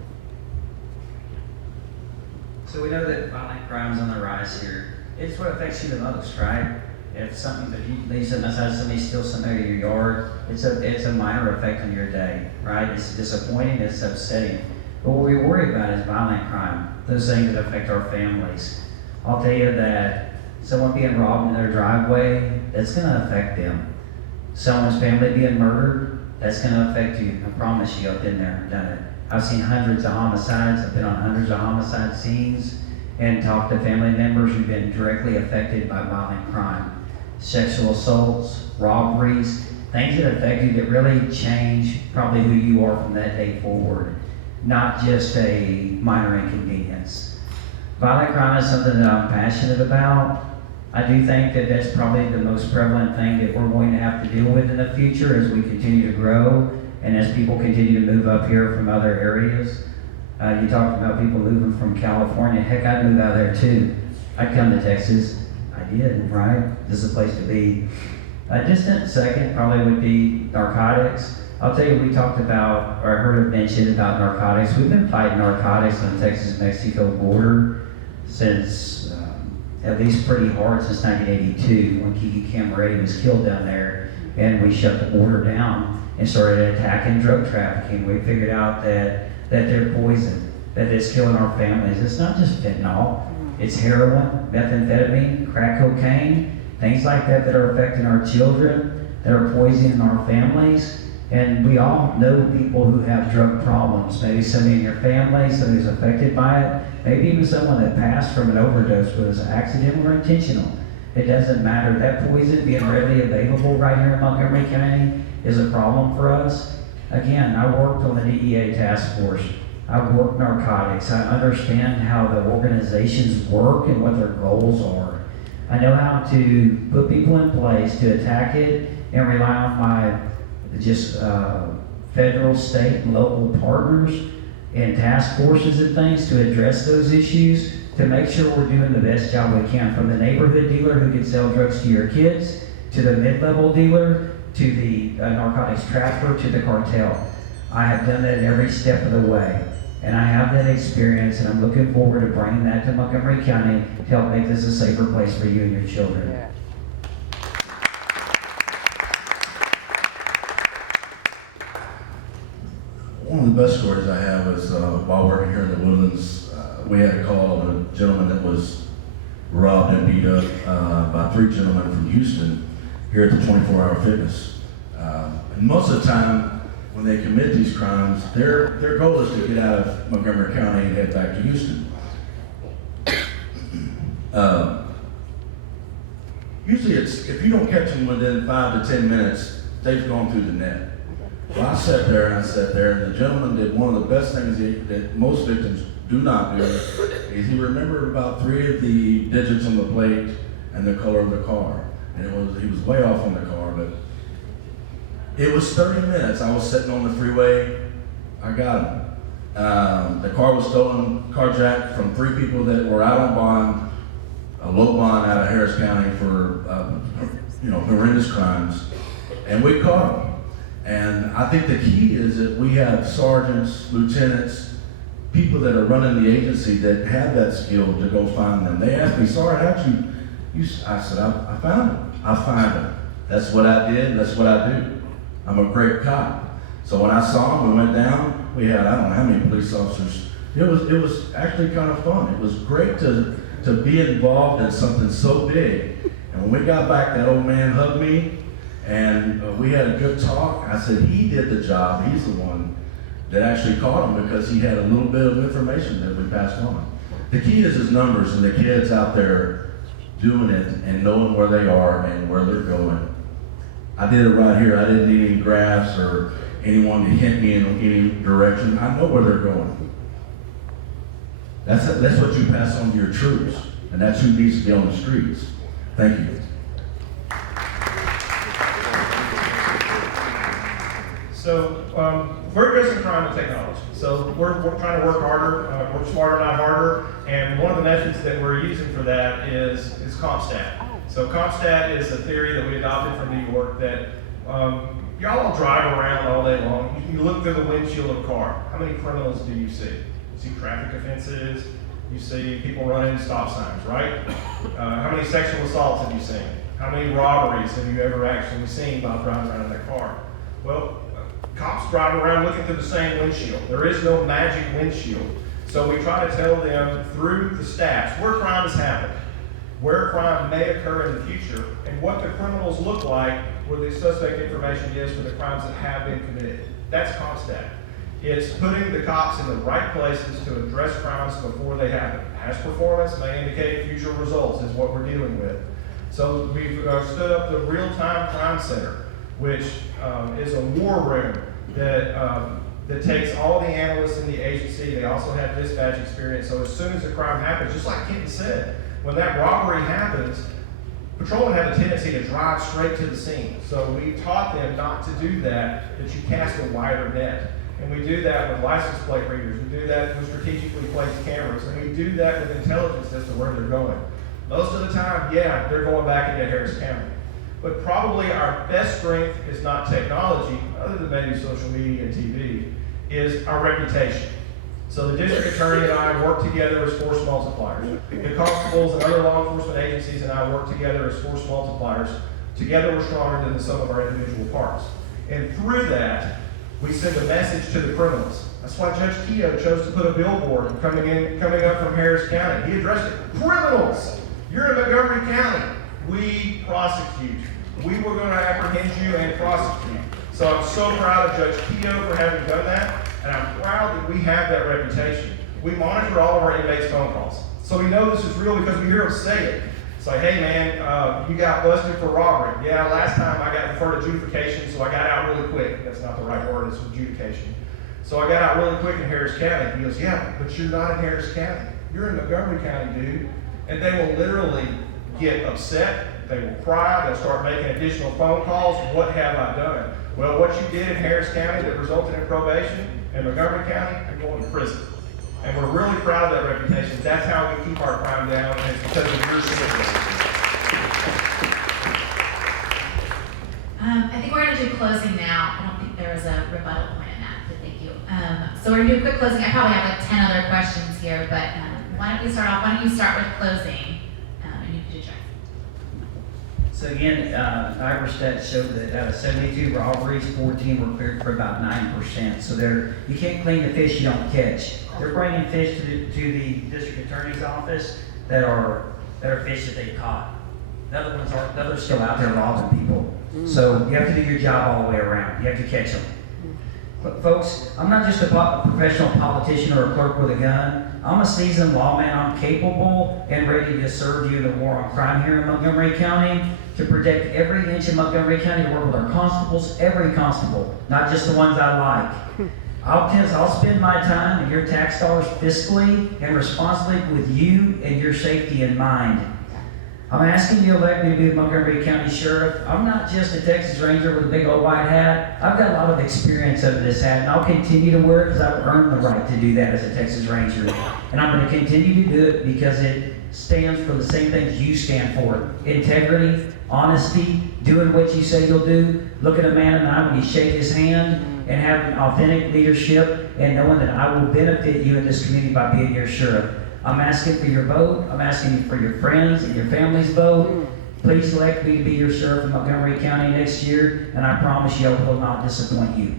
So we know that violent crime's on the rise here. It's what affects you the most, right? If something, if you leave something outside, somebody steals something out of your yard, it's a minor effect on your day, right? It's disappointing, it's upsetting. But what we worry about is violent crime, those things that affect our families. I'll tell you that someone being robbed in their driveway, that's gonna affect them. Someone's family being murdered, that's gonna affect you. I promise you, I've been there and done it. I've seen hundreds of homicides, I've been on hundreds of homicide scenes and talked to family members who've been directly affected by violent crime. Sexual assaults, robberies, things that affect you that really change probably who you are from that day forward, not just a minor inconvenience. Violent crime is something that I'm passionate about. I do think that that's probably the most prevalent thing that we're going to have to deal with in the future as we continue to grow and as people continue to move up here from other areas. You talked about people moving from California. Heck, I'd move out of there too. I'd come to Texas. I did, right? This is a place to be. A distant second probably would be narcotics. I'll tell you, we talked about, or I heard it mentioned about narcotics. We've been fighting narcotics on the Texas-Mexico border since, at least pretty hard since 1982 when Kiki Camarade was killed down there, and we shut the border down and started attacking drug trafficking. We figured out that they're poison, that it's killing our families. It's not just fentanyl. It's heroin, methamphetamine, crack cocaine, things like that that are affecting our children, that are poisoning our families. And we all know people who have drug problems. Maybe somebody in your family, somebody who's affected by it, maybe even someone that passed from an overdose, whether it's accidental or intentional. It doesn't matter. That poison being readily available right here in Montgomery County is a problem for us. Again, I worked on the DEA task force. I've worked narcotics. I understand how the organizations work and what their goals are. I know how to put people in place to attack it and rely on my federal, state, and local partners and task forces and things to address those issues, to make sure we're doing the best job we can, from the neighborhood dealer who can sell drugs to your kids, to the mid-level dealer, to the narcotics trafficker, to the cartel. I have done that every step of the way. And I have that experience, and I'm looking forward to bringing that to Montgomery County to help make this a safer place for you and your children. Yeah. One of the best stories I have is while working here in the Woodlands, we had a call of a gentleman that was robbed and beat up by 3 gentlemen from Houston here at the 24-Hour Fitness. And most of the time, when they commit these crimes, their goal is to get out of Montgomery County and head back to Houston. Usually it's, if you don't catch them within 5 to 10 minutes, they've gone through the net. Well, I sat there, and the gentleman did one of the best things that most victims do not do, is he remembered about 3 of the digits on the plate and the color of the car. And he was way off on the car, but it was 30 minutes. I was sitting on the freeway. I got him. The car was stolen, carjacked from 3 people that were out on bond, a low bond out of Harris County for horrendous crimes, and we caught them. And I think the key is that we have sergeants, lieutenants, people that are running the agency that have that skill to go find them. They asked me, "Sergeant, how'd you?" I said, "I found him. I find him. That's what I did. That's what I do. I'm a great cop." So when I saw him, we went down. We had, I don't know how many police officers. It was actually kind of fun. It was great to be involved in something so big. And when we got back, that old man hugged me, And we had a good talk. I said, he did the job. He's the one that actually caught him because he had a little bit of information that we passed on. The key is his numbers and the kids out there doing it and knowing where they are and where they're going. I did it right here. I didn't need any graphs or anyone to hint me in any direction. I know where they're going. That's what you pass on to your troops, and that's who needs to be on the streets. Thank you. So we're addressing crime with technology. So we're trying to work harder, work smarter, not harder. And one of the methods that we're using for that is CompStat. So CompStat is a theory that we adopted from New York that y'all drive around all day long. You look through the windshield of a car. How many criminals do you see? You see traffic offenses. You see people running stop signs, right? How many sexual assaults have you seen? How many robberies have you ever actually seen by driving around in that car? Well, cops drive around looking through the same windshield. There is no magic windshield. So we try to tell them through the stats where crime has happened, where crime may occur in the future, and what the criminals look like, where the suspect information is for the crimes that have been committed. That's CompStat. It's putting the cops in the right places to address crimes before they happen. Past performance may indicate future results is what we're dealing with. So we've stood up the Real-Time Crime Center, which is a war room that takes all the analysts in the agency. They also have dispatch experience. So as soon as a crime happens, just like Kenton said, when that robbery happens, patrolmen have a tendency to drive straight to the scene. So we taught them not to do that, that you cast a wider net. And we do that with license plate readers. We do that with strategically placed cameras. And we do that with intelligence as to where they're going. Most of the time, yeah, they're going back into Harris County. But probably our best strength is not technology, other than maybe social media and TV, is our reputation. So the district attorney and I work together as force multipliers. The constables and other law enforcement agencies and I work together as force multipliers. Together we're stronger than the sum of our individual parts. And through that, we send a message to the criminals. That's why Judge Keogh chose to put a billboard coming up from Harris County. He addressed it. Criminals! You're in Montgomery County. We prosecute. We were going to apprehend you and prosecute. So I'm so proud of Judge Keogh for having done that, and I'm proud that we have that reputation. We monitor all of our inmates' phone calls. So we know this is real because we hear them say it. It's like, hey man, you got busted for robbery. Yeah, last time I got deferred adjudication, so I got out really quick. That's not the right word, it's adjudication. So I got out really quick in Harris County. He goes, yeah, but you're not in Harris County. You're in Montgomery County, dude. And they will literally get upset. They will cry. They'll start making additional phone calls. What have I done? Well, what you did in Harris County that resulted in probation, in Montgomery County, you're going to prison. And we're really proud of that reputation. That's how we keep our crime down, and it's because of your support. I think we're going to do closing now. I don't think there was a rebuttal point in that, but thank you. So we're going to do a quick closing. I probably have like 10 other questions here, but why don't we start off? Why don't you start with closing? And you can do check. So again, Ivor stats showed that out of 72 robberies, 14 were cleared for about 9%. So you can't clean the fish you don't catch. They're bringing fish to the district attorney's office that are fish that they caught. The other ones aren't. The others still out there robbing people. So you have to do your job all the way around. You have to catch them. But folks, I'm not just a professional politician or a clerk with a gun. I'm a seasoned lawman. I'm capable and ready to serve you in the war on crime here in Montgomery County, to protect every inch of Montgomery County, to work with our constables, every constable, not just the ones I like. I'll spend my time and your tax dollars fiscally and responsibly with you and your safety in mind. I'm asking you to elect me to be the Montgomery County Sheriff. I'm not just a Texas Ranger with a big old white hat. I've got a lot of experience under this hat, and I'll continue to wear it because I've earned the right to do that as a Texas Ranger. And I'm going to continue to do it because it stands for the same things you stand for. Integrity, honesty, doing what you say you'll do, looking a man in the eye when you shake his hand, and having authentic leadership, and knowing that I will benefit you in this community by being your sheriff. I'm asking for your vote. I'm asking for your friends and your family's vote. Please elect me to be your sheriff in Montgomery County next year, and I promise you I will not disappoint you.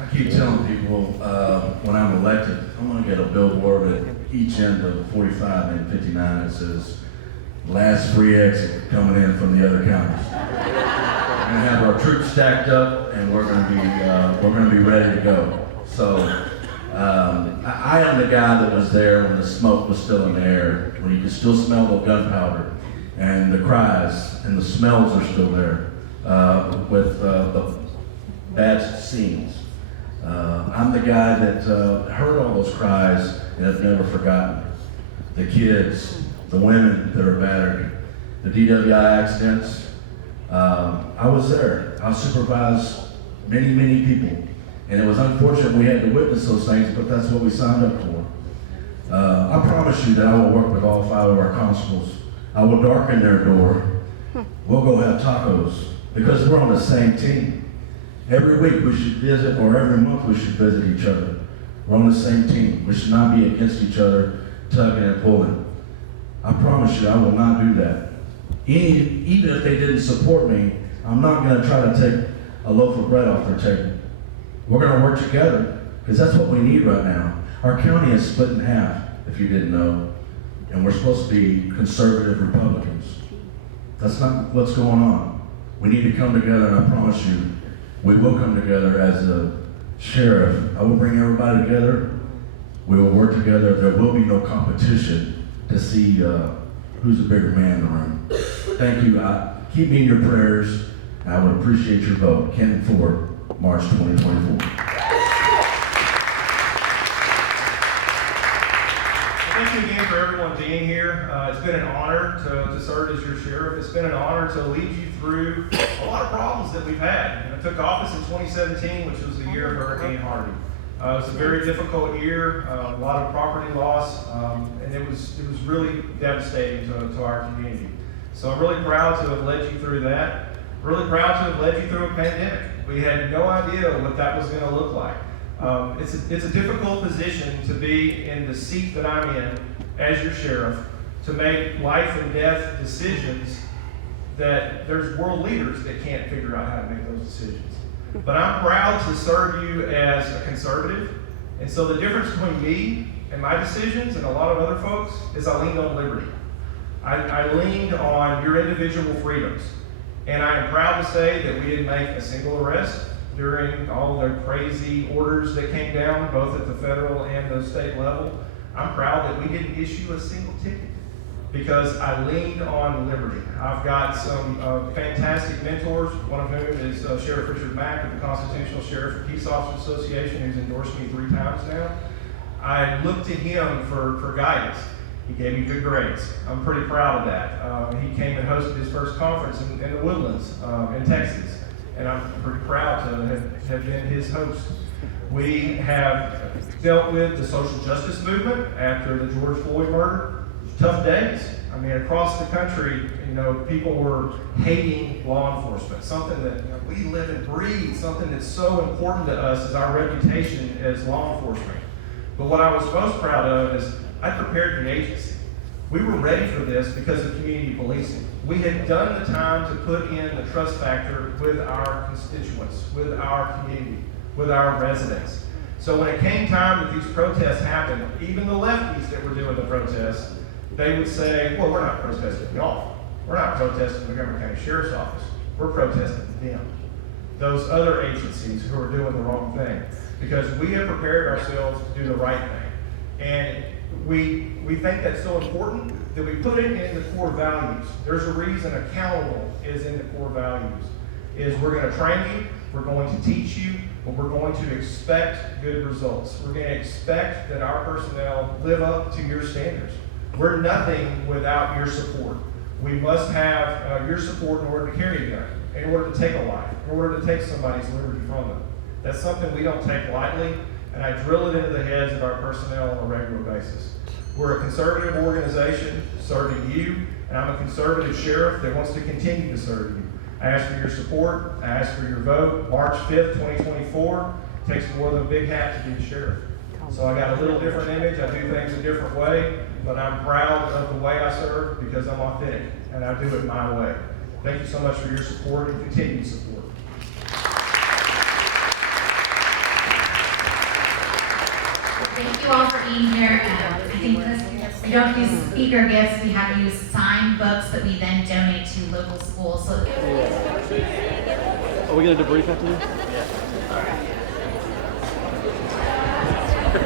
I keep telling people when I'm elected, I'm going to get a a billboard at each end of 45 and 59 that says, "Last free exit coming in from the other counties." We're gonna have our troops stacked up, and we're gonna be ready to go. So I am the guy that was there when the smoke was still in the air, when you could still smell the gunpowder, and the cries and the smells are still there with the bad scenes. I'm the guy that heard all those cries and have never forgotten. The kids, the women that are battered, the DWI accidents. I was there. I supervised many, many people. And it was unfortunate we had to witness those things, but that's what we signed up for. I promise you that I will work with all 5 of our constables. I will darken their door. We'll go have tacos because we're on the same team. Every week we should visit, or every month we should visit each other. We're on the same team. We should not be against each other, tugging and pulling. I promise you I will not do that. Even if they didn't support me, I'm not going to try to take a loaf of bread off their table. We're going to work together, because that's what we need right now. Our county is split in half, if you didn't know, and we're supposed to be conservative Republicans. That's not what's going on. We need to come together, and I promise you, we will come together as a sheriff. I will bring everybody together. We will work together. There will be no competition to see who's a bigger man in the room. Thank you. Keep me in your prayers. I would appreciate your vote. Kenton Ford, March 2024. Thank you again for everyone being here. It's been an honor to serve as your sheriff. It's been an honor to lead you through a lot of problems that we've had. I took office in 2017, which was the year of Hurricane Harvey. It was a very difficult year, a lot of property loss, and it was really devastating to our community. So I'm really proud to have led you through that. Really proud to have led you through a pandemic. We had no idea what that was going to look like. It's a difficult position to be in the seat that I'm in as your sheriff, to make life and death decisions that there's world leaders that can't figure out how to make those decisions. But I'm proud to serve you as a conservative. And so the difference between me and my decisions and a lot of other folks is I leaned on liberty. I leaned on your individual freedoms. And I am proud to say that we didn't make a single arrest during all the crazy orders that came down, both at the federal and the state level. I'm proud that we didn't issue a single ticket because I leaned on liberty. I've got some fantastic mentors, one of whom is Sheriff Richard Mack of the Constitutional Sheriff and Peace Officers Association, who's endorsed me 3 times now. I look to him for guidance. He gave me good grades. I'm pretty proud of that. He came and hosted his first conference in the Woodlands in Texas, and I'm pretty proud to have been his host. We have dealt with the social justice movement after the George Floyd murder. Tough days. I mean, across the country, people were hating law enforcement, something that we live and breathe, something that's so important to us is our reputation as law enforcement. But what I was most proud of is I prepared the agency. We were ready for this because of community policing. We had done the time to put in the trust factor with our constituents, with our community, with our residents. So when it came time that these protests happened, even the lefties that were doing the protests, they would say, well, we're not protesting y'all. We're not protesting the Montgomery County Sheriff's Office. We're protesting them, those other agencies who are doing the wrong thing. Because we have prepared ourselves to do the right thing. And we think that's so important that we put it in the core values. There's a reason accountable is in the core values. Is we're going to train you, we're going to teach you, but we're going to expect good results. We're going to expect that our personnel live up to your standards. We're nothing without your support. We must have your support in order to carry a gun, in order to take a life, in order to take somebody's liberty from them. That's something we don't take lightly, and I drill it into the heads of our personnel on a regular basis. We're a conservative organization serving you, and I'm a conservative sheriff that wants to continue to serve you. I ask for your support. I ask for your vote. March 5th, 2024. It takes more than a big hat to be a sheriff. So I got a little different image. I do things a different way, but I'm proud of the way I serve because I'm authentic, and I do it my way. Thank you so much for your support and continued support. Thank you all for being here. I think this, we don't use speaker gifts, we have to use signed books that we then donate to local schools. So Are we gonna debrief after this? Yeah. All right.